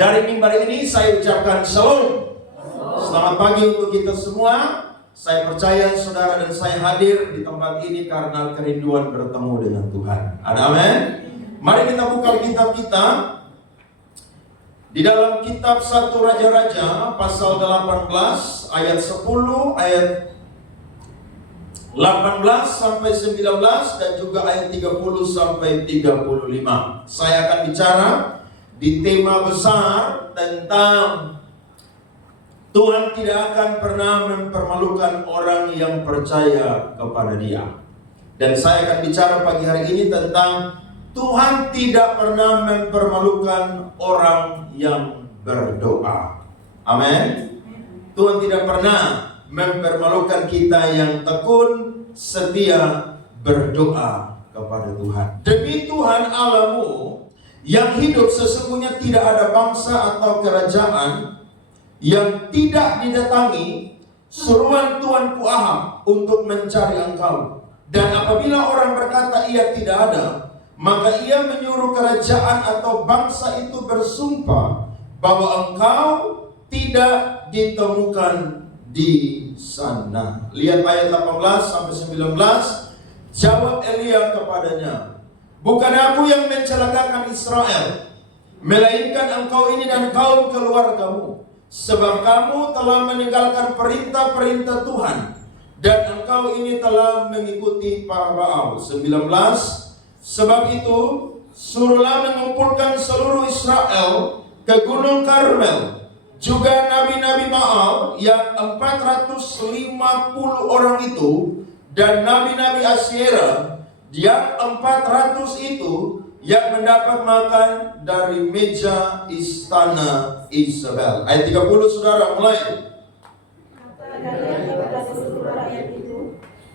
Dari mimbar ini saya ucapkan shalom. Selamat pagi untuk kita semua. Saya percaya saudara dan saya hadir di tempat ini karena kerinduan bertemu dengan Tuhan. Ada amin? Mari kita buka kitab kita di dalam kitab 1 Raja-Raja pasal 18 ayat 10, ayat 18 sampai 19 dan juga ayat 30 sampai 35. Saya akan bicara di tema besar tentang Tuhan tidak akan pernah mempermalukan orang yang percaya kepada Dia. Dan saya akan bicara pagi hari ini tentang Tuhan tidak pernah mempermalukan orang yang berdoa. Amin. Tuhan tidak pernah mempermalukan kita yang tekun, setia berdoa kepada Tuhan. Demi Tuhan Allahmu yang hidup, sesungguhnya tidak ada bangsa atau kerajaan yang tidak didatangi seruan Tuanku Ahab untuk mencari engkau. Dan apabila orang berkata ia tidak ada, maka ia menyuruh kerajaan atau bangsa itu bersumpah bahwa engkau tidak ditemukan di sana. Lihat ayat 18 sampai 19. Jawab Elia kepadanya, bukan aku yang mencelakakan Israel, melainkan engkau ini dan kaum keluargamu. Sebab kamu telah meninggalkan perintah-perintah Tuhan, dan engkau ini telah mengikuti para Baal. 19. Sebab itu, suruhlah mengumpulkan seluruh Israel ke Gunung Karmel, juga nabi-nabi Baal yang 450 orang itu, dan nabi-nabi Asyera yang 400 itu, yang mendapat makan dari meja istana Isabel. Ayat 30 saudara, mulai.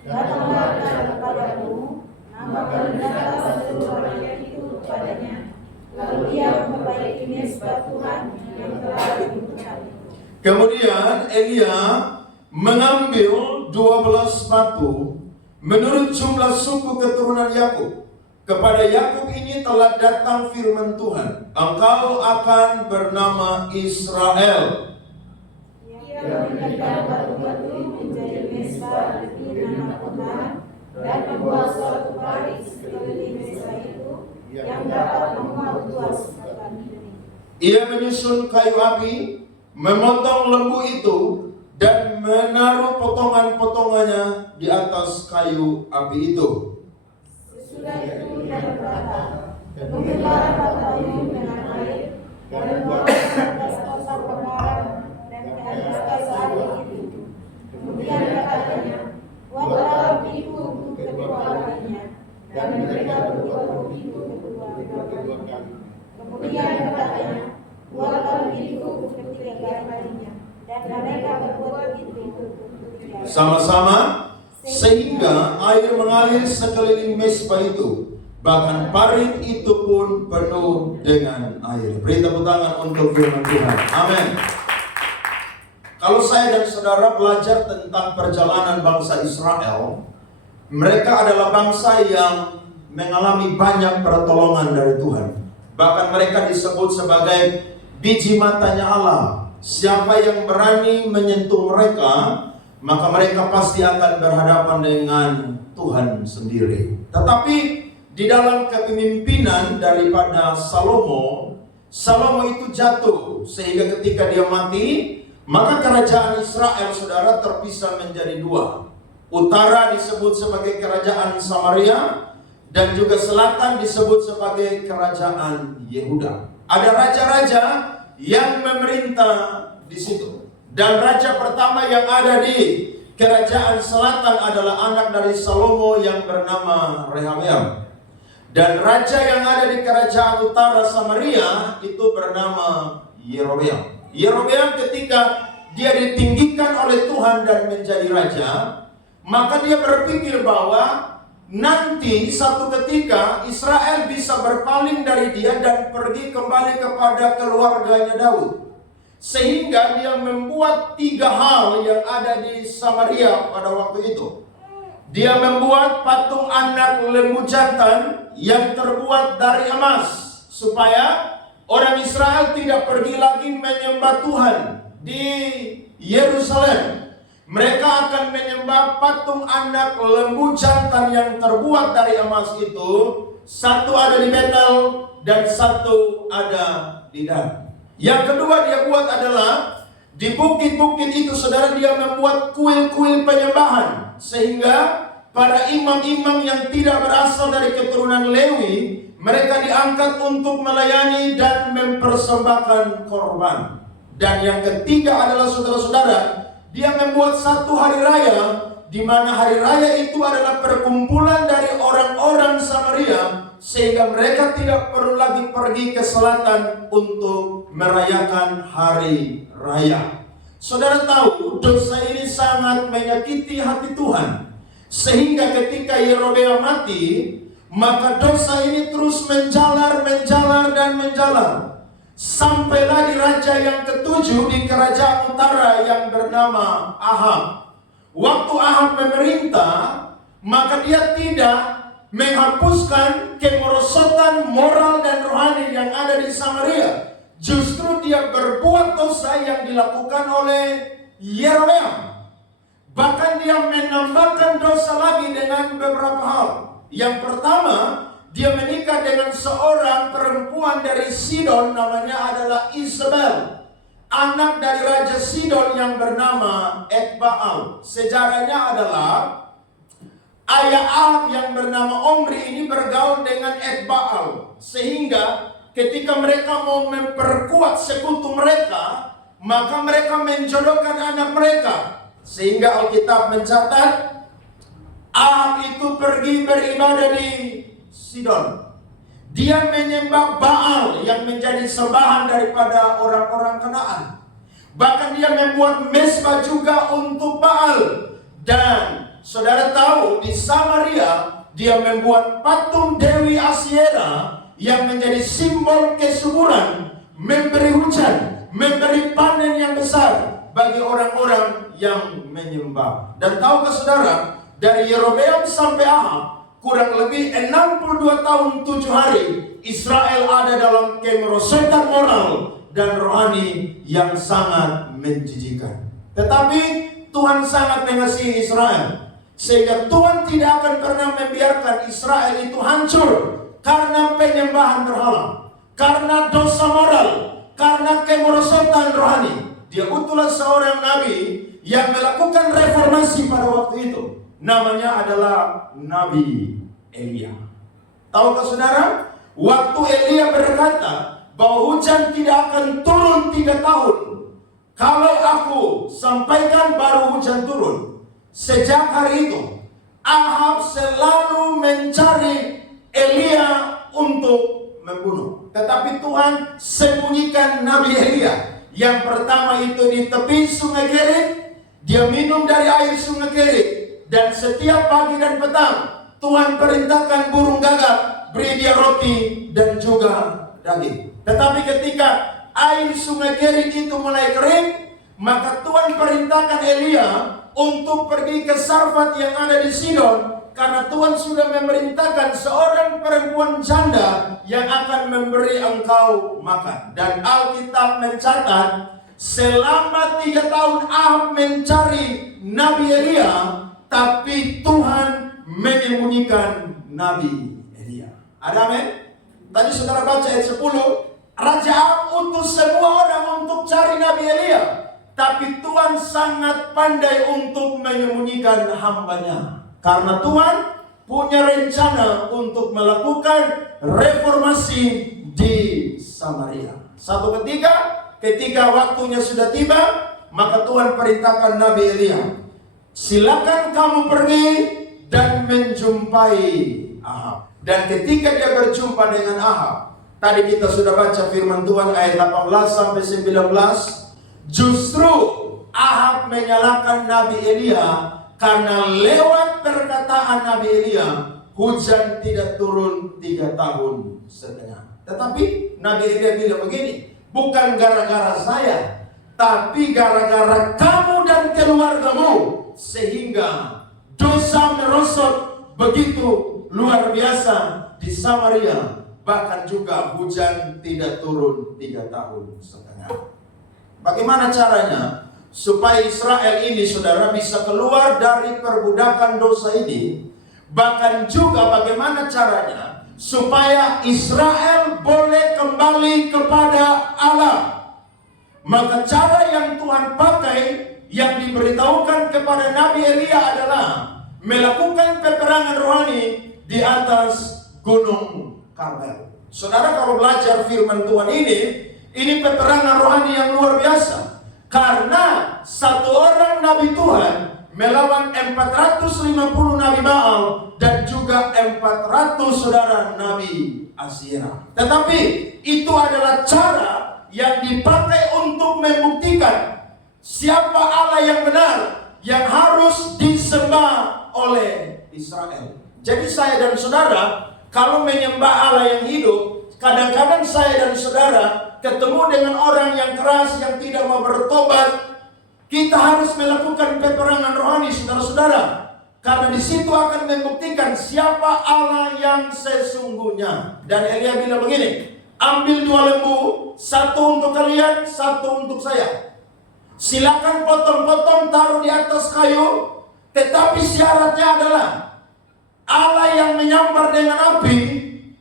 Datanglah kepadamu, maka mendatanglah seluruh rakyat itu kepadanya. Lalu ia memperbaiki mezbah Tuhan yang telah dibentukkan. Kemudian Elia mengambil 12 batu menurut jumlah suku keturunan Yakub. Kepada Yakub ini telah datang firman Tuhan, engkau akan bernama Israel. Ia menjadikan batu-batu menjadi mezbah di nama Tuhan, dan membuat suatu parit sekeliling mezbah itu yang dapat memuat 12 batang ini. Ia menyusun kayu api, memotong lembu itu, dan menaruh potongan-potongannya di atas kayu api itu. Sesudah itu ia berkata, penuhilah batu dengan air, dan buatlah ke atas kotak pengarahan dan ke atas kayu api itu. Kemudian katanya, buatlah api itu untuk kedua kalinya, dan mereka berbuat api itu kedua kali. Kemudian katanya, buatlah api itu untuk ketiga kalinya, dan mereka berbuat itu ketiga kali. Sama-sama. Sehingga air mengalir sekeliling mezbah itu, bahkan parit itu pun penuh dengan air. Beri tepuk tangan untuk firman Tuhan. Amin. Kalau saya dan saudara belajar tentang perjalanan bangsa Israel, mereka adalah bangsa yang mengalami banyak pertolongan dari Tuhan. Bahkan mereka disebut sebagai biji matanya Allah. Siapa yang berani menyentuh mereka, maka mereka pasti akan berhadapan dengan Tuhan sendiri. Tetapi di dalam kepemimpinan daripada Salomo itu jatuh, sehingga ketika dia mati, maka kerajaan Israel, saudara, terpisah menjadi dua. Utara disebut sebagai kerajaan Samaria, dan juga selatan disebut sebagai kerajaan Yehuda. Ada raja-raja yang memerintah di situ. Dan raja pertama yang ada di kerajaan selatan adalah anak dari Salomo yang bernama Rehabeam. Dan raja yang ada di kerajaan utara Samaria itu bernama Yerobeam. Yerobeam ketika dia ditinggikan oleh Tuhan dan menjadi raja, maka dia berpikir bahwa nanti satu ketika Israel bisa berpaling dari dia dan pergi kembali kepada keluarganya Daud. Sehingga dia membuat 3 hal yang ada di Samaria pada waktu itu. Dia membuat patung anak lembu jantan yang terbuat dari emas, supaya orang Israel tidak pergi lagi menyembah Tuhan di Yerusalem. Mereka akan menyembah patung anak lembu jantan yang terbuat dari emas itu. Satu ada di Betel dan satu ada di Dan. Yang kedua dia buat adalah di bukit-bukit itu, saudara, dia membuat kuil-kuil penyembahan. Sehingga para imam-imam yang tidak berasal dari keturunan Lewi, mereka diangkat untuk melayani dan mempersembahkan korban. Dan yang ketiga adalah, saudara-saudara, dia membuat satu hari raya, di mana hari raya itu adalah perkumpulan dari orang-orang Samaria, sehingga mereka tidak perlu lagi pergi ke selatan untuk merayakan hari raya. Saudara tahu, dosa ini sangat menyakiti hati Tuhan, sehingga ketika Yerobeam mati, maka dosa ini terus menjalar dan menjalar. Sampailah di raja yang ketujuh di kerajaan utara yang bernama Ahab. Waktu Ahab memerintah, maka dia tidak menghapuskan kemerosotan moral dan rohani yang ada di Samaria. Justru dia berbuat dosa yang dilakukan oleh Yerobeam. Bahkan dia menambahkan dosa lagi dengan beberapa hal. Yang pertama, dia menikah dengan seorang perempuan dari Sidon, namanya adalah Isabel, anak dari Raja Sidon yang bernama Etbaal. Sejarahnya adalah ayah Ahab yang bernama Omri ini bergaul dengan Etbaal, sehingga ketika mereka mau memperkuat sekutu mereka, maka mereka menjodohkan anak mereka. Sehingga Alkitab mencatat Ahab itu pergi beribadah di Sidon. Dia menyembah Baal yang menjadi sembahan daripada orang-orang Kanaan. Bahkan dia membuat mezbah juga untuk Baal. Dan saudara tahu, di Samaria dia membuat patung Dewi Asyera yang menjadi simbol kesuburan, memberi hujan, memberi panen yang besar bagi orang-orang yang menyembah. Dan tahukah saudara, dari Yerobeam sampai Ahab, kurang lebih 62 tahun 7 hari, Israel ada dalam kemerosotan moral dan rohani yang sangat menjijikan. Tetapi Tuhan sangat mengasihi Israel, sehingga Tuhan tidak akan pernah membiarkan Israel itu hancur karena penyembahan berhala, karena dosa moral, karena kemerosotan rohani. Dia utulah seorang nabi yang melakukan reformasi pada waktu itu. Namanya adalah Nabi Elia. Tahukah saudara, waktu Elia berkata bahwa hujan tidak akan turun 3 tahun, kalau aku sampaikan baru hujan turun. Sejak hari itu Ahab selalu mencari Elia untuk membunuh. Tetapi Tuhan sembunyikan Nabi Elia. Yang pertama itu di tepi sungai Kerit, dia minum dari air sungai Kerit. Dan setiap pagi dan petang Tuhan perintahkan burung gagak beri dia roti dan juga daging. Tetapi ketika air sungai Kerit itu mulai kering, maka Tuhan perintahkan Elia untuk pergi ke Sarfat yang ada di Sidon, karena Tuhan sudah memerintahkan seorang perempuan janda yang akan memberi engkau makan. Dan Alkitab mencatat selama 3 tahun Ahab mencari Nabi Elia, tapi Tuhan menyembunyikan Nabi Elia. Ada amin? Tadi saudara baca ayat 10, Raja Ahab utus semua orang untuk cari Nabi Elia, tapi Tuhan sangat pandai untuk menyembunyikan hambanya. Karena Tuhan punya rencana untuk melakukan reformasi di Samaria. Satu ketika waktunya sudah tiba, maka Tuhan perintahkan Nabi Elia, silakan kamu pergi dan menjumpai Ahab. Dan ketika dia berjumpa dengan Ahab, tadi kita sudah baca firman Tuhan ayat 18 sampai 19, justru Ahab menyalahkan Nabi Elia karena lewat perkataan Nabi Elia hujan tidak turun 3,5 tahun. Tetapi Nabi Elia bilang begini, bukan gara-gara saya, tapi gara-gara kamu dan keluargamu, sehingga dosa merosot begitu luar biasa di Samaria bahkan juga hujan tidak turun 3,5 tahun. Bagaimana caranya supaya Israel ini, saudara, bisa keluar dari perbudakan dosa ini? Bahkan juga bagaimana caranya supaya Israel boleh kembali kepada Allah? Maka cara yang Tuhan pakai, yang diberitahukan kepada Nabi Elia adalah melakukan peperangan rohani di atas Gunung Karmel. Saudara, kalau belajar firman Tuhan ini peperangan rohani yang luar biasa. Karena satu orang Nabi Tuhan melawan 450 Nabi Baal dan juga 400 saudara Nabi Asyera. Tetapi itu adalah cara yang dipakai untuk membuktikan siapa Allah yang benar, yang harus disembah oleh Israel. Jadi saya dan saudara, kalau menyembah Allah yang hidup, kadang-kadang saya dan saudara ketemu dengan orang yang keras, yang tidak mau bertobat. Kita harus melakukan peperangan rohani, saudara-saudara. Karena di situ akan membuktikan siapa Allah yang sesungguhnya. Dan Elia bilang begini, ambil 2 lembu, 1 untuk kalian, 1 untuk saya. Silakan potong-potong, taruh di atas kayu. Tetapi syaratnya adalah Allah yang menyambar dengan api,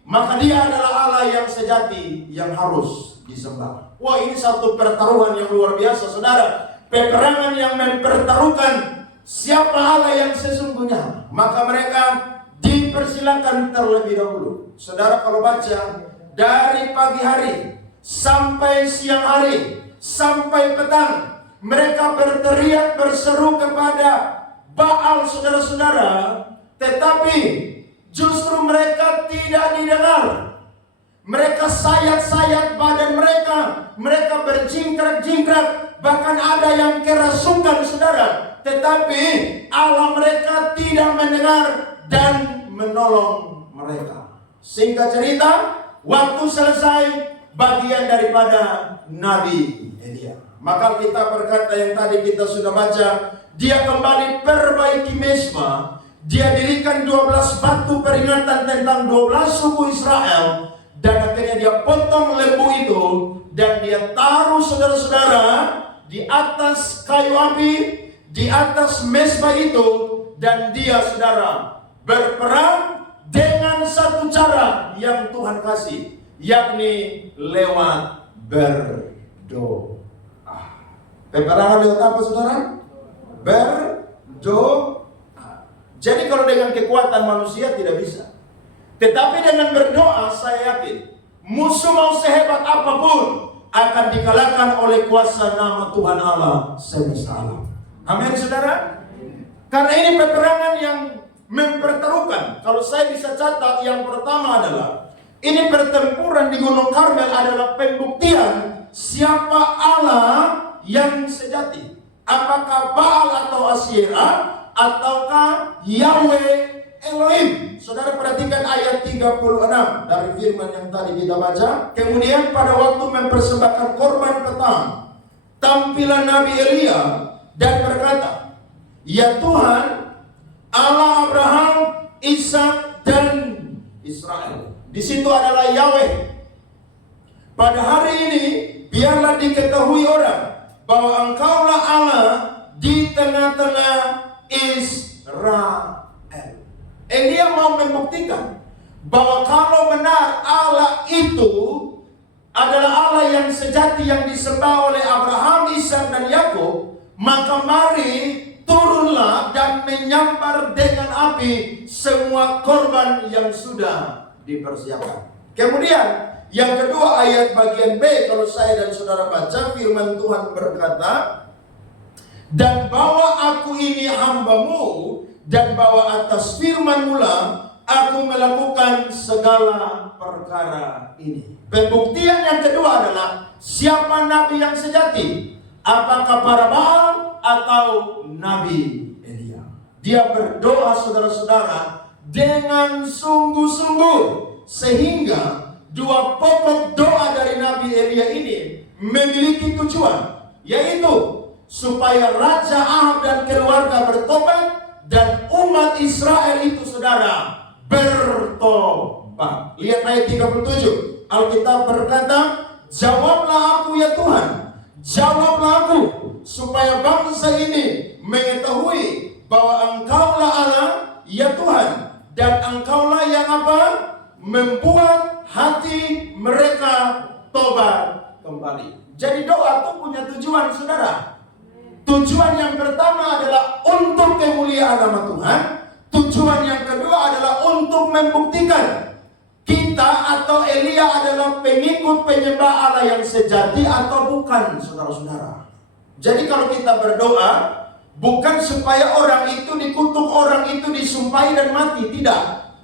maka dia adalah Allah yang sejati, yang harus disembah. Wah, ini satu pertaruhan yang luar biasa, saudara. Peperangan yang mempertaruhkan siapa Allah yang sesungguhnya. Maka mereka dipersilakan terlebih dahulu. Saudara, kalau baca dari pagi hari sampai siang hari sampai petang, mereka berteriak berseru kepada Baal, saudara-saudara. Tetapi justru mereka tidak didengar. Mereka sayat-sayat badan mereka. Mereka berjingkrak-jingkrak. Bahkan ada yang kerasukan, saudara. Tetapi Allah mereka tidak mendengar dan menolong mereka. Singkat cerita, waktu selesai, bagian daripada Nabi Elia. Maka kita berkata yang tadi kita sudah baca, dia kembali perbaiki Mesbah. Dia dirikan 12 batu peringatan tentang 12 suku Israel. Dan akhirnya dia potong lembu itu. Dan dia taruh, saudara-saudara, di atas kayu api, di atas mesbah itu. Dan dia, saudara, berperang dengan satu cara yang Tuhan kasih, yakni lewat berdoa. Peperangan lewat apa, saudara? Berdoa. Jadi kalau dengan kekuatan manusia tidak bisa. Tetapi dengan berdoa, saya yakin musuh mau sehebat apapun akan dikalahkan oleh kuasa nama Tuhan Allah semesta alam. Amin, saudara. Karena ini peperangan yang mempertaruhkan. Kalau saya bisa catat, yang pertama adalah ini pertempuran di Gunung Karmel adalah pembuktian siapa Allah yang sejati. Apakah Baal atau Asyera, ataukah Yahweh Elohim. Saudara perhatikan ayat 36 dari firman yang tadi kita baca. Kemudian pada waktu mempersembahkan korban petang, tampilan Nabi Elia dan berkata, ya Tuhan, Allah Abraham, Ishak dan Israel. Di situ adalah Yahweh. Pada hari ini biarlah diketahui orang bahwa Engkaulah Allah di tengah-tengah Israel. Elia mau membuktikan bahwa kalau benar Allah itu adalah Allah yang sejati yang disembah oleh Abraham, Ishak dan Yakub, maka mari turunlah dan menyambar dengan api semua korban yang sudah dipersiapkan. Kemudian yang kedua, ayat bagian B, kalau saya dan saudara baca, firman Tuhan berkata, dan bawa aku ini hambamu, dan bawa atas firman mula aku melakukan segala perkara ini. Pembuktian yang kedua adalah siapa nabi yang sejati, apakah para Baal atau Nabi Elia. Dia berdoa, saudara-saudara, dengan sungguh-sungguh, sehingga dua pokok doa dari Nabi Elia ini memiliki tujuan, yaitu supaya Raja Ahab dan keluarga bertobat dan umat Israel itu, saudara, bertobat. 4. Lihat ayat 37. Alkitab berkata, jawablah aku ya Tuhan, jawablah aku, supaya bangsa ini mengetahui bahwa Engkaulah Allah ya Tuhan, dan Engkaulah yang apa? Membuat hati mereka tobat kembali. Jadi doa itu punya tujuan, saudara. Tujuan yang pertama adalah untuk kemuliaan nama Tuhan. Tujuan yang kedua adalah untuk membuktikan kita atau Elia adalah pengikut penyembah Allah yang sejati atau bukan, saudara-saudara. Jadi kalau kita berdoa, bukan supaya orang itu dikutuk, orang itu disumpahi dan mati, tidak.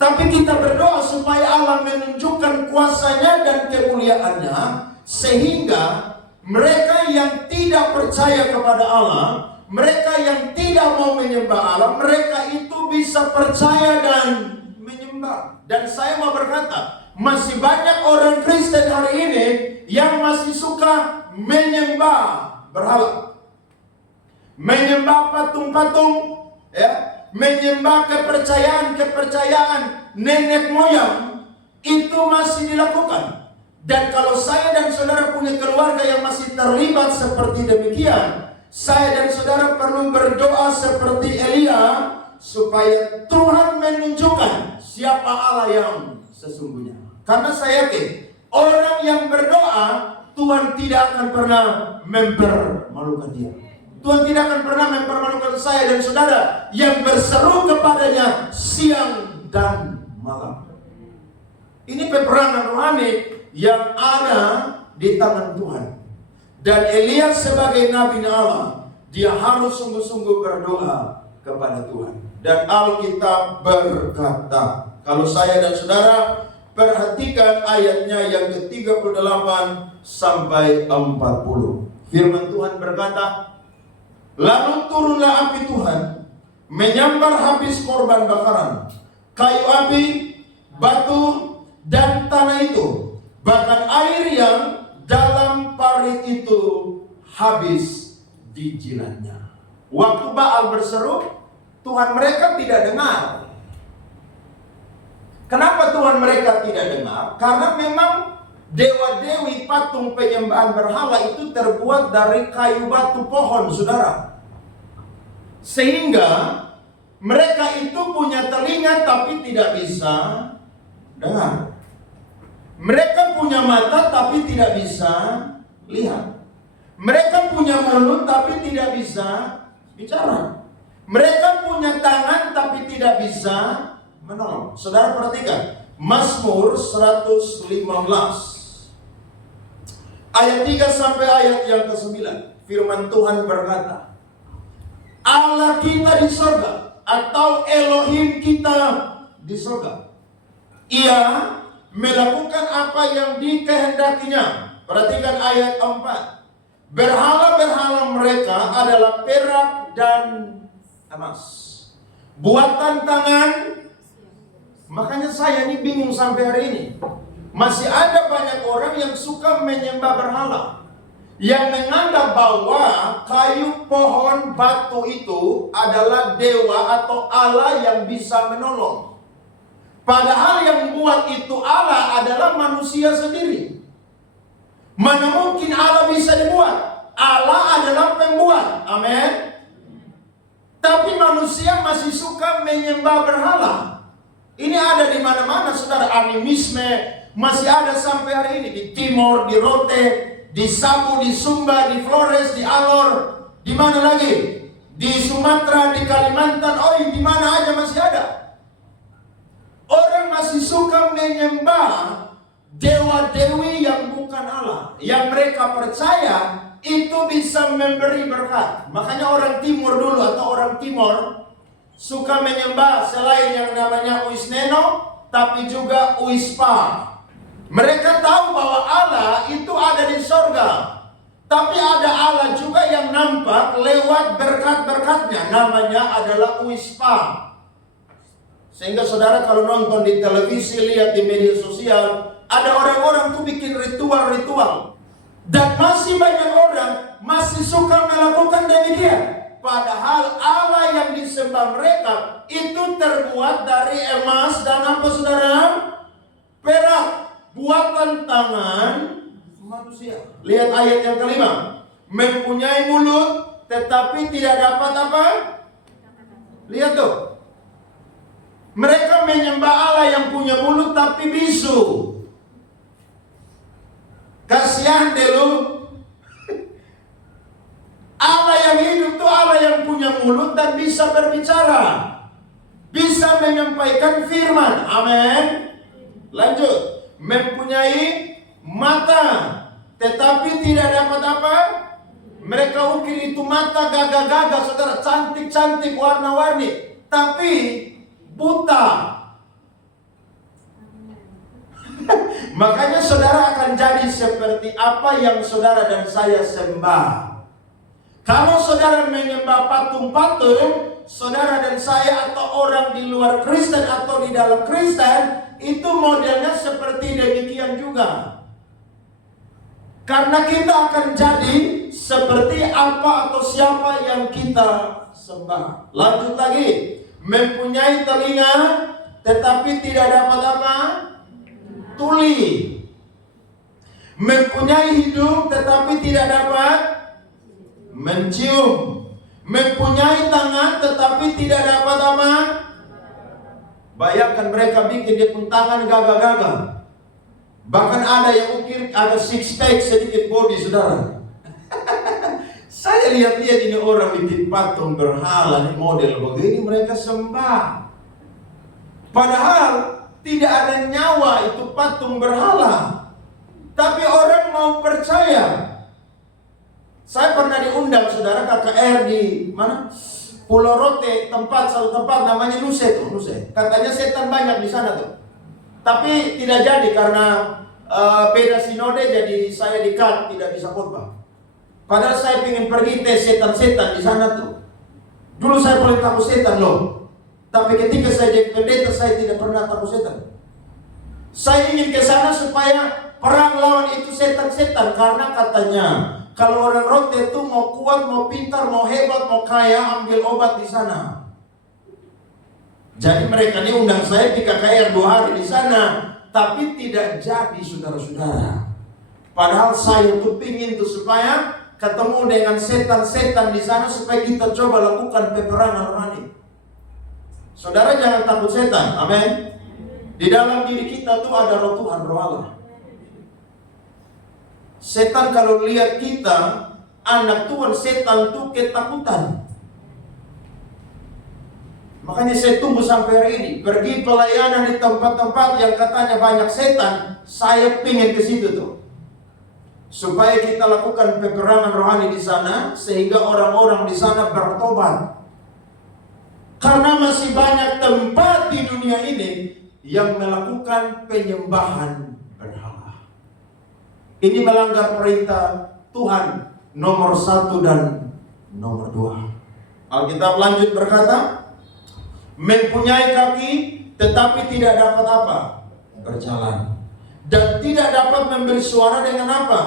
Tapi kita berdoa supaya Allah menunjukkan kuasanya dan kemuliaannya, sehingga mereka yang tidak percaya kepada Allah, mereka yang tidak mau menyembah Allah, mereka itu bisa percaya dan menyembah. Dan saya mau berkata, masih banyak orang Kristen hari ini yang masih suka menyembah berhala, menyembah patung-patung, ya, menyembah kepercayaan nenek moyang, itu masih dilakukan. Dan kalau saya dan saudara punya keluarga yang masih terlibat seperti demikian, saya dan saudara perlu berdoa seperti Elia, supaya Tuhan menunjukkan siapa Allah yang sesungguhnya. Karena saya yakin orang yang berdoa, Tuhan tidak akan pernah mempermalukan dia. Tuhan tidak akan pernah mempermalukan saya dan saudara yang berseru kepadanya siang dan malam. Ini peperangan rohani yang ada di tangan Tuhan. Dan Elia sebagai nabi Allah, dia harus sungguh-sungguh berdoa kepada Tuhan. Dan Alkitab berkata, kalau saya dan saudara perhatikan ayatnya yang ke-38 sampai 40. Firman Tuhan berkata, lalu turunlah api Tuhan, menyambar habis korban bakaran, kayu api, batu, dan tanah itu. Bahkan air yang dalam parit itu habis dijilatnya. Waktu Baal berseru, Tuhan mereka tidak dengar. Kenapa Tuhan mereka tidak dengar? Karena memang dewa-dewi patung penyembahan berhala itu terbuat dari kayu batu pohon, saudara. Sehingga mereka itu punya telinga tapi tidak bisa dengar. Mereka punya mata tapi tidak bisa lihat. Mereka punya mulut tapi tidak bisa bicara. Mereka punya tangan tapi tidak bisa menolong. Saudara perhatikan Mazmur 115 ayat 3 sampai ayat yang ke-9. Firman Tuhan berkata, Allah kita di surga atau Elohim kita di surga, Ia melakukan apa yang dikehendakinya. Perhatikan ayat 4. Berhala-berhala mereka adalah perak dan emas, buatan tangan. Makanya saya ini bingung sampai hari ini. Masih ada banyak orang yang suka menyembah berhala, yang menganggap bahwa kayu, pohon, batu itu adalah dewa atau Allah yang bisa menolong. Padahal yang buat itu Allah adalah manusia sendiri. Mana mungkin Allah bisa dibuat? Allah adalah pembuat. Amin. Tapi manusia masih suka menyembah berhala. Ini ada di mana-mana, saudara. Animisme masih ada sampai hari ini. Di Timor, di Rote, di Sabu, di Sumba, di Flores, di Alor. Di mana lagi? Di Sumatera, di Kalimantan. Oh, di mana aja masih ada. Orang masih suka menyembah dewa-dewi yang bukan Allah. Yang mereka percaya itu bisa memberi berkat. Makanya orang Timur dulu atau orang Timur suka menyembah selain yang namanya Uisneno, tapi juga Uispa. Mereka tahu bahwa Allah itu ada di sorga, tapi ada Allah juga yang nampak lewat berkat-berkatnya. Namanya adalah Uispa. Sehingga saudara kalau nonton di televisi, lihat di media sosial, ada orang-orang tuh bikin ritual-ritual. Dan masih banyak orang masih suka melakukan demikian. Padahal Allah yang disembah mereka itu terbuat dari emas dan apa saudara? Perak, buatan tangan manusia. Lihat ayat yang kelima. Mempunyai mulut tetapi tidak dapat apa? Lihat tuh. Mereka menyembah Allah yang punya mulut tapi bisu. Kasihan deh lu. Allah yang hidup itu Allah yang punya mulut dan bisa berbicara. Bisa menyampaikan firman. Amin. Lanjut. Mempunyai mata tetapi tidak dapat apa? Mereka ukir itu mata gagah-gagah, saudara, cantik-cantik, warna-warni, tapi buta. Makanya saudara akan jadi seperti apa yang saudara dan saya sembah. Kalau saudara menyembah patung-patung, saudara dan saya atau orang di luar Kristen atau di dalam Kristen, itu modelnya seperti demikian juga. Karena kita akan jadi seperti apa atau siapa yang kita sembah. Lanjut lagi. Mempunyai telinga tetapi tidak dapat apa? Tuli. Mempunyai hidung tetapi tidak dapat mencium. Mempunyai tangan tetapi tidak dapat apa? Bayangkan mereka bikin dia pun tangan gagah-gagah. Bahkan ada yang ukir ada six pack sedikit body, saudara. Saya lihat-lihat ini orang bikin patung berhala, ini model begini mereka sembah. Padahal tidak ada nyawa itu patung berhala. Tapi orang mau percaya. Saya pernah diundang saudara KKR di mana? Pulau Rote, satu tempat namanya Nuse tuh, Nuse. Katanya setan banyak di sana tuh. Tapi tidak jadi karena beda sinode, jadi saya di-cut, tidak bisa khotbah. Padahal saya ingin pergi tes setan-setan di sana tuh. Dulu saya paling takut setan loh. Tapi ketika saya jadi pendeta, saya tidak pernah takut setan. Saya ingin ke sana supaya perang lawan itu setan-setan. Karena katanya kalau orang Rote itu mau kuat, mau pintar, mau hebat, mau kaya, ambil obat di sana. Jadi mereka ini undang saya di KKR 2 hari di sana, tapi tidak jadi saudara-saudara. Padahal saya tuh pingin tuh supaya ketemu dengan setan-setan di sana supaya kita coba lakukan peperangan rohani. Saudara jangan takut setan, amin. Di dalam diri kita tuh ada roh Tuhan, roh Allah. Setan kalau lihat kita anak Tuhan, setan tuh ketakutan. Makanya saya tunggu sampai hari ini. Pergi pelayanan di tempat-tempat yang katanya banyak setan, saya pingin ke situ tuh. Supaya kita lakukan peperangan rohani di sana, sehingga orang-orang di sana bertobat. Karena masih banyak tempat di dunia ini yang melakukan penyembahan berhala. Ini melanggar perintah Tuhan nomor 1 dan nomor 2. Alkitab lanjut berkata, mempunyai kaki tetapi tidak dapat apa? Berjalan. Dan tidak dapat memberi suara dengan apa?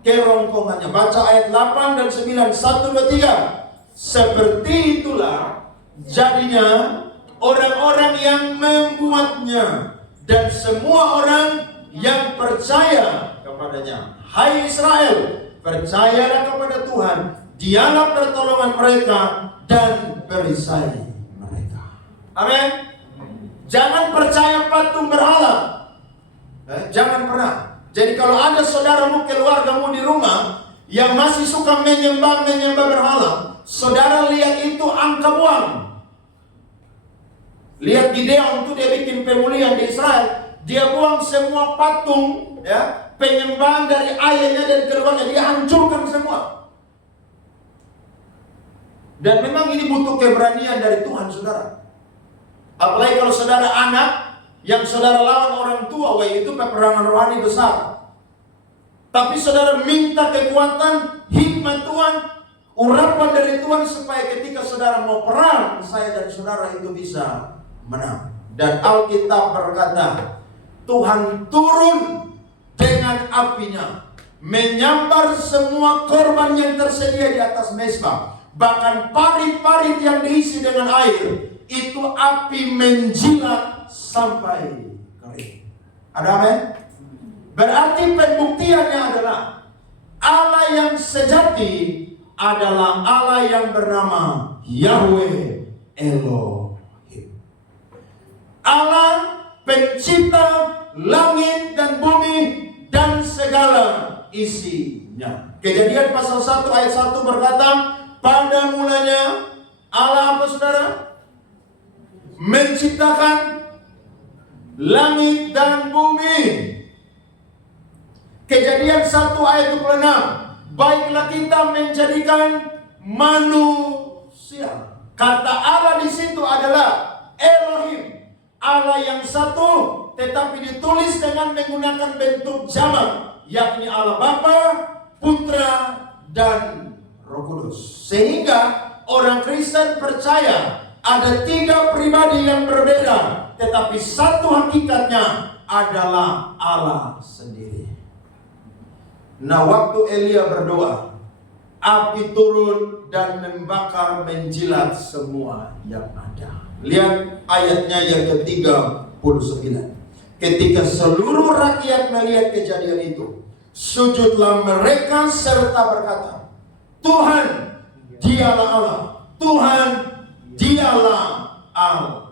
Kerongkongannya. Baca ayat 8 dan 9. 1, 2, 3. Seperti itulah jadinya orang-orang yang membuatnya dan semua orang yang percaya kepadanya. Hai Israel, percayalah kepada Tuhan, dialah pertolongan mereka dan perisai mereka. Amin. Jangan percaya patung berhala. Jangan pernah. Jadi kalau ada saudaramu, keluargamu di rumah yang masih suka menyembah berhala, saudara lihat itu angka buang. Lihat Gideon itu dia bikin pemulihan di Israel, dia buang semua patung, ya, penyembahan dari ayahnya dan keluarga, dia hancurkan semua. Dan memang ini butuh keberanian dari Tuhan, saudara. Apalagi kalau saudara anak yang saudara lawan orang tua, itu peperangan rohani besar. Tapi saudara minta kekuatan, hikmat Tuhan, urapan dari Tuhan supaya ketika saudara mau perang, saya dan saudara itu bisa menang. Dan Alkitab berkata, Tuhan turun dengan apinya, menyambar semua korban yang tersedia di atas mezbah, bahkan parit-parit yang diisi dengan air, itu api menjilat sampai kering. Ada amin? Berarti pembuktiannya adalah Allah yang sejati adalah Allah yang bernama Yahweh Elohim. Allah pencipta langit dan bumi dan segala isinya. Kejadian pasal 1 ayat 1 berkata, pada mulanya Allah apa saudara? Menciptakan langit dan bumi. Kejadian 1 ayat 26, baiklah kita menjadikan manusia. Kata Allah di situ adalah Elohim, Allah yang satu, tetapi ditulis dengan menggunakan bentuk jamak, yakni Allah Bapa, Putra, dan Roh Kudus. Sehingga orang Kristen percaya ada 3 pribadi yang berbeda, tetapi satu hakikatnya adalah Allah sendiri. Nah, waktu Elia berdoa, api turun dan membakar menjilat semua yang ada. Lihat ayatnya yang ke-39. Ketika seluruh rakyat melihat kejadian itu, sujudlah mereka serta berkata, Tuhan, dialah Allah. Tuhan, dialah Allah.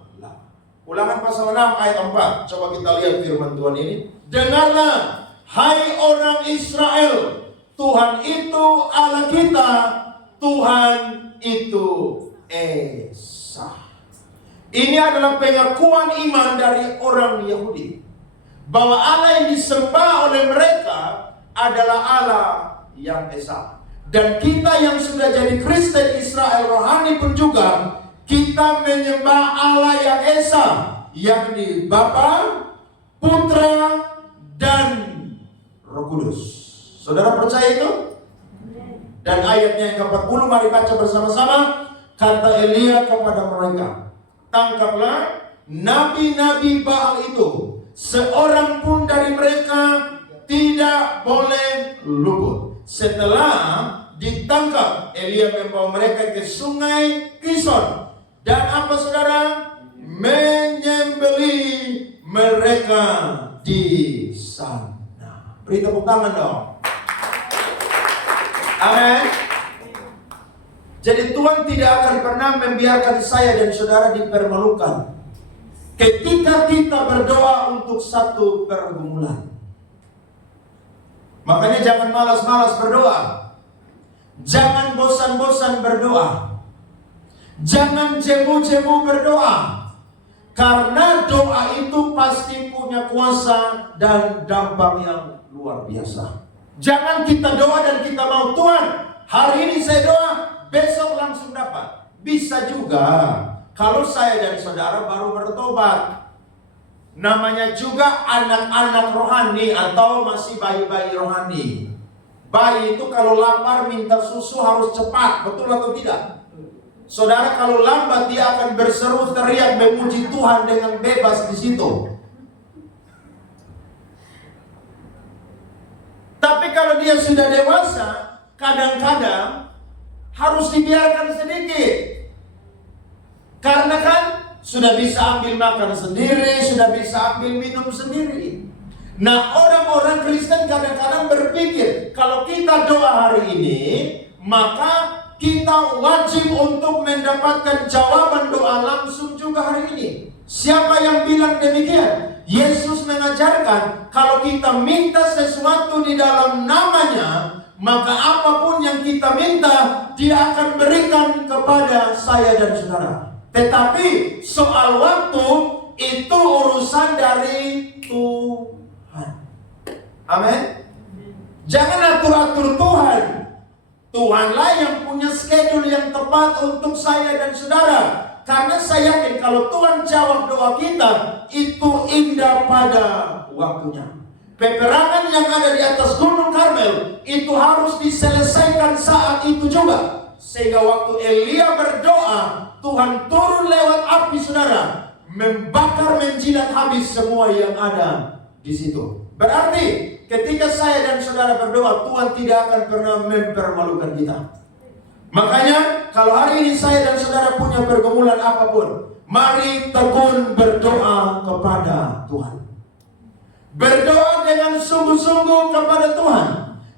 Ulangan pasal 6 ayat 4. Coba kita lihat firman Tuhan ini. Dengarlah, hai orang Israel, Tuhan itu Allah kita, Tuhan itu Esa. Ini adalah pengakuan iman dari orang Yahudi, bahwa Allah yang disembah oleh mereka adalah Allah yang Esa. Dan kita yang sudah jadi Kristen Israel rohani pun juga, kita menyembah Allah yang Esa, yakni Bapa, Putra, dan Roh Kudus. Saudara percaya itu? Dan ayatnya yang ke-40, mari baca bersama-sama. Kata Elia kepada mereka, tangkaplah nabi-nabi Baal itu, seorang pun dari mereka tidak boleh luput. Setelah ditangkap, Elia membawa mereka ke sungai Kison. Dan apa saudara? Menyembeli mereka di sana. Beri tepuk tangan dong. Amin. Jadi Tuhan tidak akan pernah membiarkan saya dan saudara dipermalukan ketika kita berdoa untuk satu pergumulan. Makanya jangan malas-malas berdoa. Jangan bosan-bosan berdoa. Jangan jemu-jemu berdoa. Karena doa itu pasti punya kuasa dan dampak yang luar biasa. Jangan kita doa dan kita mau, Tuhan, hari ini saya doa, besok langsung dapat. Bisa juga kalau saya dan saudara baru bertobat. Namanya juga anak-anak rohani atau masih bayi-bayi rohani. Bayi itu kalau lapar minta susu harus cepat, betul atau tidak? Saudara kalau lambat dia akan berseru teriak memuji Tuhan dengan bebas di situ. Tapi kalau dia sudah dewasa, kadang-kadang harus dibiarkan sedikit. Karena kan sudah bisa ambil makan sendiri, sudah bisa ambil minum sendiri. Nah, orang-orang Kristen kadang-kadang berpikir, kalau kita doa hari ini, maka kita wajib untuk mendapatkan jawaban doa langsung juga hari ini. Siapa yang bilang demikian? Yesus mengajarkan kalau kita minta sesuatu di dalam namanya, maka apapun yang kita minta, dia akan berikan kepada saya dan saudara. Tetapi soal waktu itu urusan dari Tuhan. Amin. Jangan atur-atur Tuhan. Tuhanlah yang punya schedule yang tepat untuk saya dan saudara. Karena saya yakin kalau Tuhan jawab doa kita, itu indah pada waktunya. Peperangan yang ada di atas Gunung Karmel itu harus diselesaikan saat itu juga. Sehingga waktu Elia berdoa, Tuhan turun lewat api saudara, membakar menjilat habis semua yang ada di situ. Berarti ketika saya dan saudara berdoa, Tuhan tidak akan pernah mempermalukan kita. Makanya kalau hari ini saya dan saudara punya pergumulan apapun, mari tekun berdoa kepada Tuhan. Berdoa dengan sungguh-sungguh kepada Tuhan.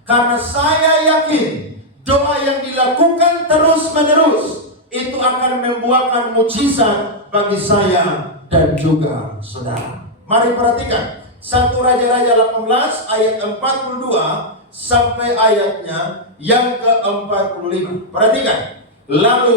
Karena saya yakin doa yang dilakukan terus-menerus itu akan membuahkan mukjizat bagi saya dan juga saudara. Mari perhatikan 1 Raja-Raja 18 ayat 42 sampai ayatnya yang ke-45. Perhatikan. Lalu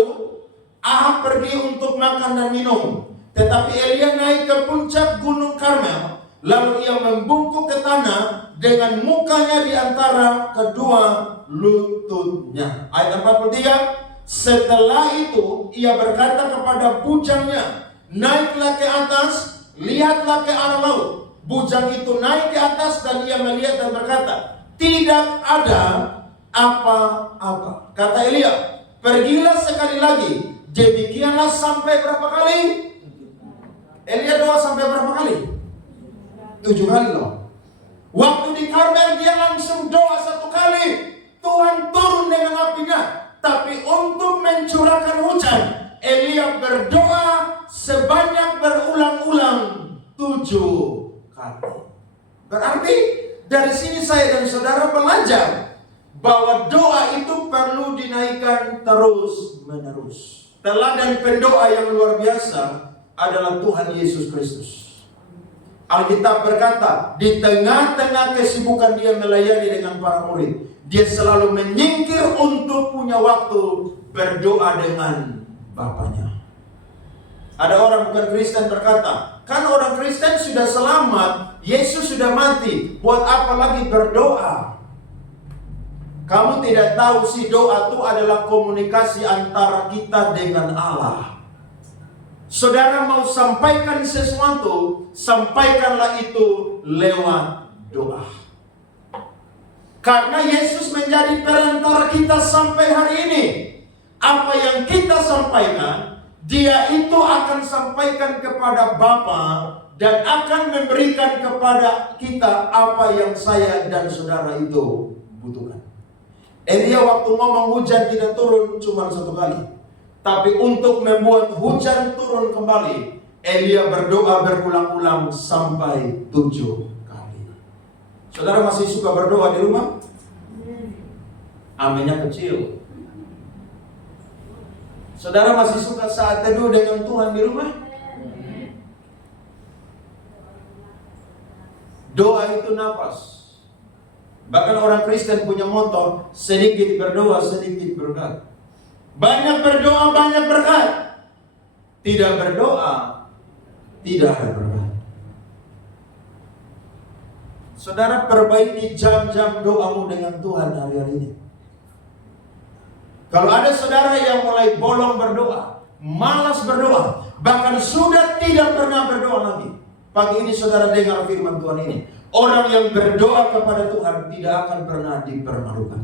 Ahab pergi untuk makan dan minum, tetapi Elia naik ke puncak gunung Karmel. Lalu ia membungkuk ke tanah dengan mukanya di antara kedua lututnya. Ayat 43. Setelah itu ia berkata kepada bujangnya, naiklah ke atas, lihatlah ke arah laut. Bujang itu naik ke atas dan ia melihat dan berkata, tidak ada apa-apa. Kata Elia, pergilah sekali lagi. Demikianlah sampai berapa kali? Elia doa sampai berapa kali? 7 kali loh. Waktu di Karmel dia langsung doa 1 kali, Tuhan turun dengan apinya. Tapi untuk mencurahkan hujan, Elia berdoa sebanyak berulang-ulang 7 kali. Berarti dari sini saya dan saudara belajar bahwa doa itu perlu dinaikkan terus-menerus. Teladan pendoa yang luar biasa adalah Tuhan Yesus Kristus. Alkitab berkata, di tengah-tengah kesibukan dia melayani dengan para murid, dia selalu menyingkir untuk punya waktu berdoa dengan Bapaknya. Ada orang bukan Kristen berkata, kan orang Kristen sudah selamat, Yesus sudah mati, buat apa lagi berdoa? Kamu tidak tahu sih doa itu adalah komunikasi antara kita dengan Allah. Saudara mau sampaikan sesuatu, sampaikanlah itu lewat doa. Karena Yesus menjadi perantara kita sampai hari ini. Apa yang kita sampaikan, Dia itu akan sampaikan kepada Bapa dan akan memberikan kepada kita apa yang saya dan saudara itu butuhkan. Elia waktu ngomong hujan tidak turun cuma 1 kali. Tapi untuk membuat hujan turun kembali, Elia berdoa berulang-ulang sampai 7 kali. Saudara masih suka berdoa di rumah? Aminnya kecil. Saudara masih suka saat teduh dengan Tuhan di rumah? Doa itu nafas. Bahkan orang Kristen punya moto, sedikit berdoa, sedikit berkat. Banyak berdoa, banyak berkat. Tidak berdoa, tidak ada berkat. Saudara, perbaiki jam-jam doamu dengan Tuhan hari-hari ini. Kalau ada saudara yang mulai bolong berdoa, malas berdoa, bahkan sudah tidak pernah berdoa lagi, pagi ini saudara dengar firman Tuhan ini. Orang yang berdoa kepada Tuhan tidak akan pernah dipermalukan.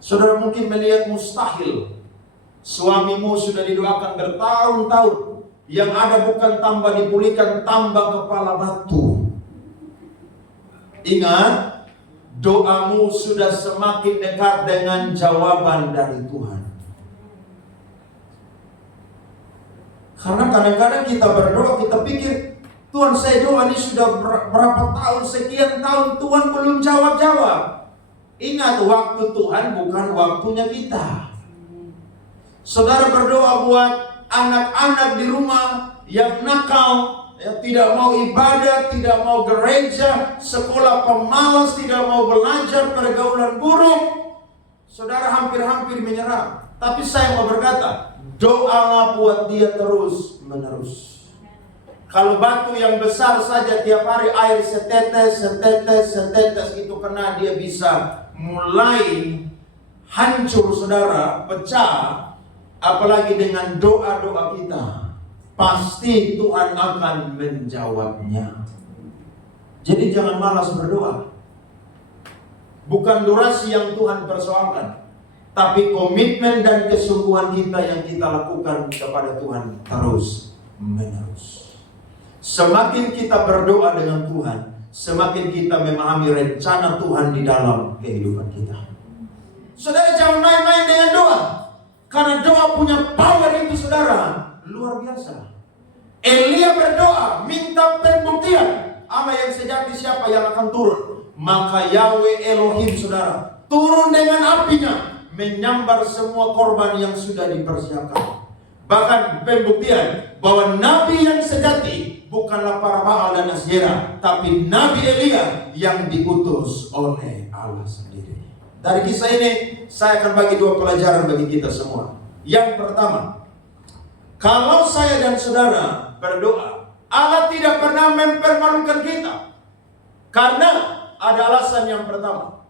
Saudara mungkin melihat mustahil. Suamimu sudah didoakan bertahun-tahun. Yang ada bukan tambah dipulihkan, tambah kepala batu. Ingat, doamu sudah semakin dekat dengan jawaban dari Tuhan. Karena kadang-kadang kita berdoa, kita pikir, Tuhan saya doa ini sudah berapa tahun, sekian tahun, Tuhan belum jawab-jawab. Ingat, waktu Tuhan bukan waktunya kita. Saudara berdoa buat anak-anak di rumah yang nakal, yang tidak mau ibadah, tidak mau gereja, sekolah pemalas, tidak mau belajar, pergaulan buruk. Saudara hampir-hampir menyerah. Tapi saya mau berkata, doalah buat dia terus menerus. Kalau batu yang besar saja tiap hari air setetes itu kena, dia bisa mulai hancur saudara, pecah. Apalagi dengan doa-doa kita, pasti Tuhan akan menjawabnya. Jadi jangan malas berdoa. Bukan durasi yang Tuhan persoalkan, tapi komitmen dan kesungguhan kita yang kita lakukan kepada Tuhan terus menerus. Semakin kita berdoa dengan Tuhan, semakin kita memahami rencana Tuhan di dalam kehidupan kita. Saudara jangan main-main dengan Allah yang sejati siapa yang akan turun? Maka Yahweh Elohim saudara turun dengan apinya, menyambar semua korban yang sudah dipersiapkan. Bahkan pembuktian bahwa nabi yang sejati bukanlah para Baal dan Asyera, tapi Nabi Elia yang diutus oleh Allah sendiri. Dari kisah ini saya akan bagi dua pelajaran bagi kita semua. Yang pertama, kalau saya dan saudara berdoa, Allah tidak pernah mempermalukan kita. Karena ada alasan yang pertama.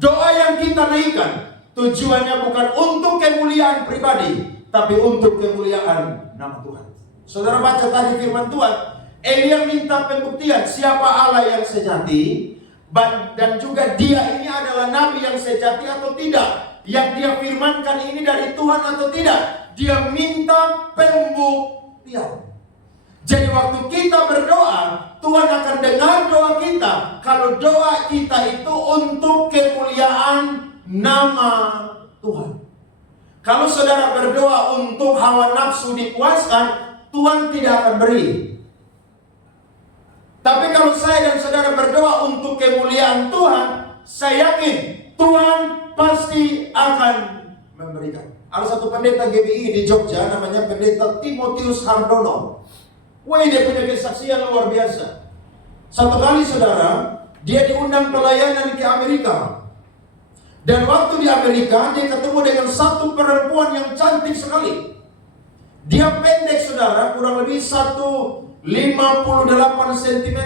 Doa yang kita naikkan tujuannya bukan untuk kemuliaan pribadi, tapi untuk kemuliaan nama Tuhan. Saudara baca tadi firman Tuhan, Elia minta pembuktian siapa Allah yang sejati, dan juga dia ini adalah nabi yang sejati atau tidak. Yang dia firmankan ini dari Tuhan atau tidak. Dia minta pembuktian. Jadi waktu kita berdoa, Tuhan akan dengar doa kita kalau doa kita itu untuk kemuliaan nama Tuhan. Kalau saudara berdoa untuk hawa nafsu dipuaskan, Tuhan tidak akan beri. Tapi kalau saya dan saudara berdoa untuk kemuliaan Tuhan, saya yakin Tuhan pasti akan memberikan. Ada satu pendeta GBI di Jogja, namanya pendeta Timotius Hardono. Wah, dia punya kesaksian luar biasa. Satu kali saudara, dia diundang pelayanan ke Amerika. Dan waktu di Amerika, dia ketemu dengan satu perempuan yang cantik sekali. Dia pendek saudara, kurang lebih 158 cm.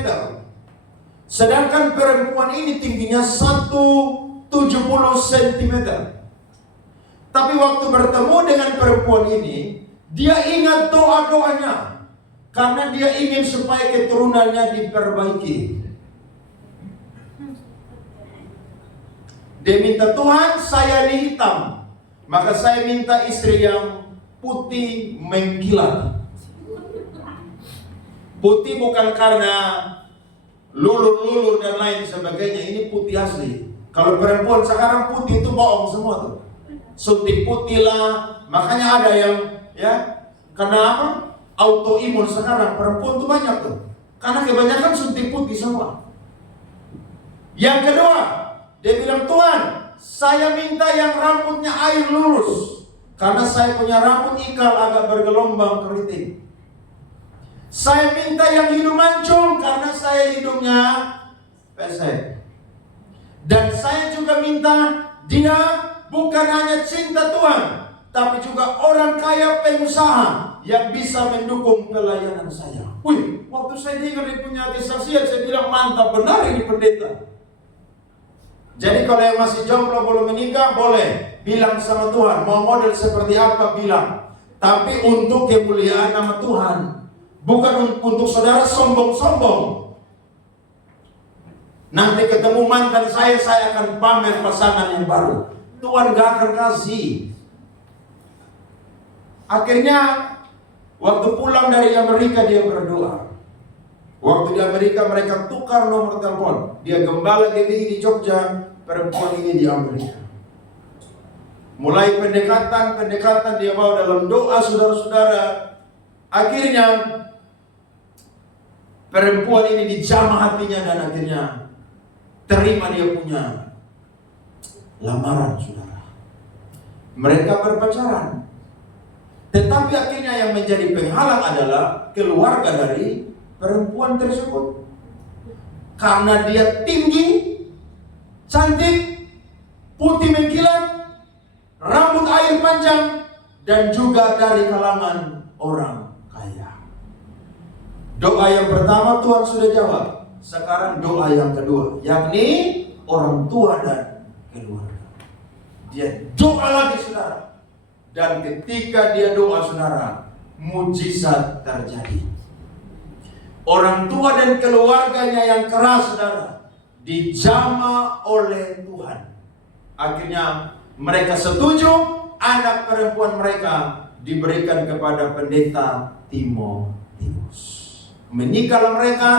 Sedangkan perempuan ini tingginya 170 cm. Tapi waktu bertemu dengan perempuan ini, dia ingat doa-doanya. Karena dia ingin supaya keturunannya diperbaiki. Dia minta, Tuhan saya ini hitam, maka saya minta istri yang putih mengkilat. Putih bukan karena lulur-lulur dan lain sebagainya, ini putih asli. Kalau perempuan sekarang putih itu bohong semua tuh. Suntik putih lah, makanya ada yang kenapa? Autoimun sekarang perempuan tuh banyak tuh. Karena kebanyakan suntik putih semua. Yang kedua, dia bilang, Tuhan, saya minta yang rambutnya air lurus. Karena saya punya rambut ikal agak bergelombang keriting. Saya minta yang hidung mancung karena saya hidungnya pesek. Dan saya juga minta dia bukan hanya cinta Tuhan, tapi juga orang kaya pengusaha yang bisa mendukung pelayanan saya. Wih, waktu saya dengar dia punya kesaksian, saya bilang mantap benar ini pendeta. Jadi kalau yang masih jomblo belum menikah, boleh bilang sama Tuhan, mau model seperti apa bilang. Tapi untuk kemuliaan nama Tuhan, bukan untuk saudara sombong-sombong. Nanti ketemu mantan saya akan pamer pasangan yang baru. Tuhan gak akan kasih. Akhirnya waktu pulang dari Amerika dia berdoa. Waktu di Amerika mereka tukar nomor telepon. Dia gembala GBI di Jogja, perempuan ini di Amerika. Mulai pendekatan dia bawa dalam doa saudara-saudara. Akhirnya perempuan ini dijamah hatinya dan akhirnya terima dia punya lamaran saudara. Mereka berpacaran. Tetapi akhirnya yang menjadi penghalang adalah keluarga dari perempuan tersebut. Karena dia tinggi, cantik, putih mengkilat, rambut air panjang, dan juga dari kalangan orang kaya. Doa yang pertama Tuhan sudah jawab. Sekarang doa yang kedua, yakni orang tua dan keluarga. Dia doa lagi saudara. Dan ketika dia doa saudara, mujizat terjadi. Orang tua dan keluarganya yang keras saudara, dijamah oleh Tuhan. Akhirnya mereka setuju, anak perempuan mereka diberikan kepada pendeta Timotius. Menikahlah mereka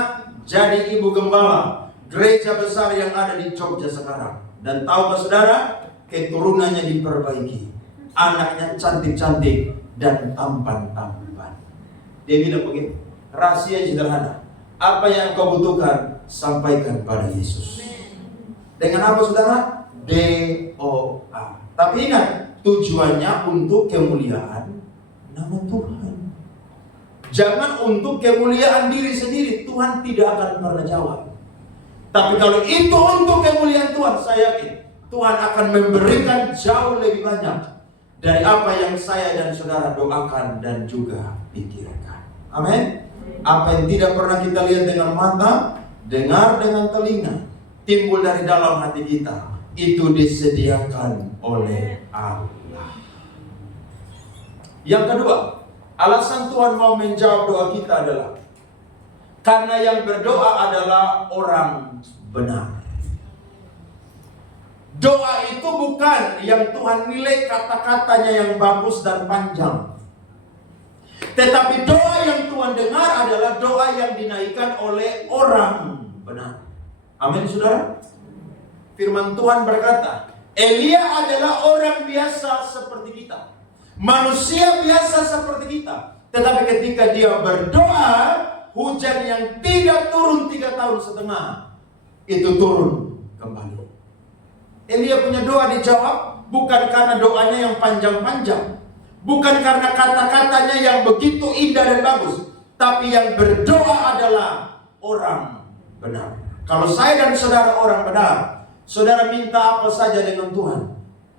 jadi ibu gembala gereja besar yang ada di Jogja sekarang. Dan tahu saudara, keturunannya diperbaiki. Anaknya cantik-cantik dan tampan-tampan. Dia bilang begitu, rahasia sederhana. Apa yang kau butuhkan, sampaikan pada Yesus. Dengan apa saudara? DOA. Tapi ingat, tujuannya untuk kemuliaan nama Tuhan. Jangan untuk kemuliaan diri sendiri. Tuhan tidak akan pernah jawab. Tapi kalau itu untuk kemuliaan Tuhan, saya yakin Tuhan akan memberikan jauh lebih banyak dari apa yang saya dan saudara doakan dan juga pikirkan. Amin. Apa yang tidak pernah kita lihat dengan mata, dengar dengan telinga, timbul dari dalam hati kita, itu disediakan oleh Allah. Yang kedua, alasan Tuhan mau menjawab doa kita adalah karena yang berdoa adalah orang benar. Doa itu bukan yang Tuhan nilai kata-katanya yang bagus dan panjang. Tetapi doa yang Tuhan dengar adalah doa yang dinaikkan oleh orang benar. Amin, saudara. Firman Tuhan berkata, Elia adalah orang biasa seperti kita, manusia biasa seperti kita. Tetapi ketika dia berdoa, hujan yang tidak turun 3,5 tahun, itu turun kembali. Elia punya doa dijawab bukan karena doanya yang panjang-panjang, bukan karena kata-katanya yang begitu indah dan bagus, tapi yang berdoa adalah orang benar. Kalau saya dan saudara orang benar, saudara minta apa saja dengan Tuhan,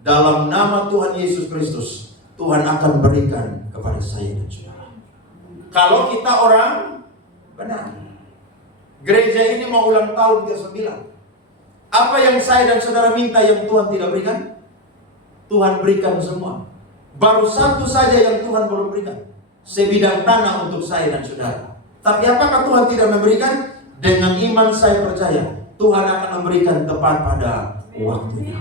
dalam nama Tuhan Yesus Kristus, Tuhan akan berikan kepada saya dan saudara. Kalau kita orang benar. Gereja ini mau ulang tahun ke-9. Apa yang saya dan saudara minta yang Tuhan tidak berikan? Tuhan berikan semua. Baru satu saja yang Tuhan belum berikan, sebidang tanah untuk saya dan saudara. Tapi apakah Tuhan tidak memberikan? Dengan iman saya percaya Tuhan akan memberikan tepat pada waktunya.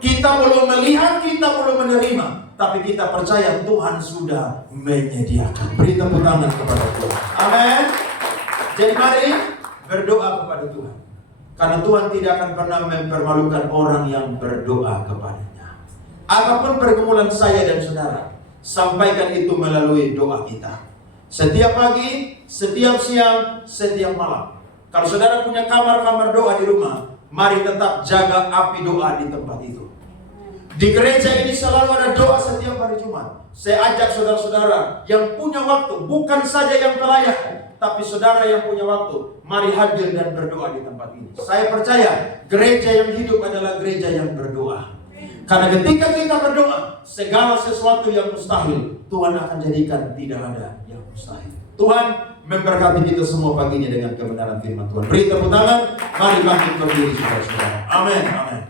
Kita belum melihat, kita belum menerima, tapi kita percaya Tuhan sudah menyediakan. Beri tepuk tangan kepada Tuhan. Amin. Jadi mari berdoa kepada Tuhan, karena Tuhan tidak akan pernah mempermalukan orang yang berdoa kepadanya. Apapun pergumulan saya dan saudara, sampaikan itu melalui doa kita. Setiap pagi, setiap siang, setiap malam. Kalau saudara punya kamar-kamar doa di rumah, mari tetap jaga api doa di tempat itu. Di gereja ini selalu ada doa setiap hari Jumat. Saya ajak saudara-saudara yang punya waktu, bukan saja yang pelayan, tapi saudara yang punya waktu, mari hadir dan berdoa di tempat ini. Saya percaya gereja yang hidup adalah gereja yang berdoa. Karena ketika kita berdoa, segala sesuatu yang mustahil Tuhan akan jadikan tidak ada yang mustahil. Tuhan memberkati kita semua pagi ini dengan kebenaran firman Tuhan. Beri tepuk tangan, mari bangkit berdiri saudara-saudara. Amin, amin.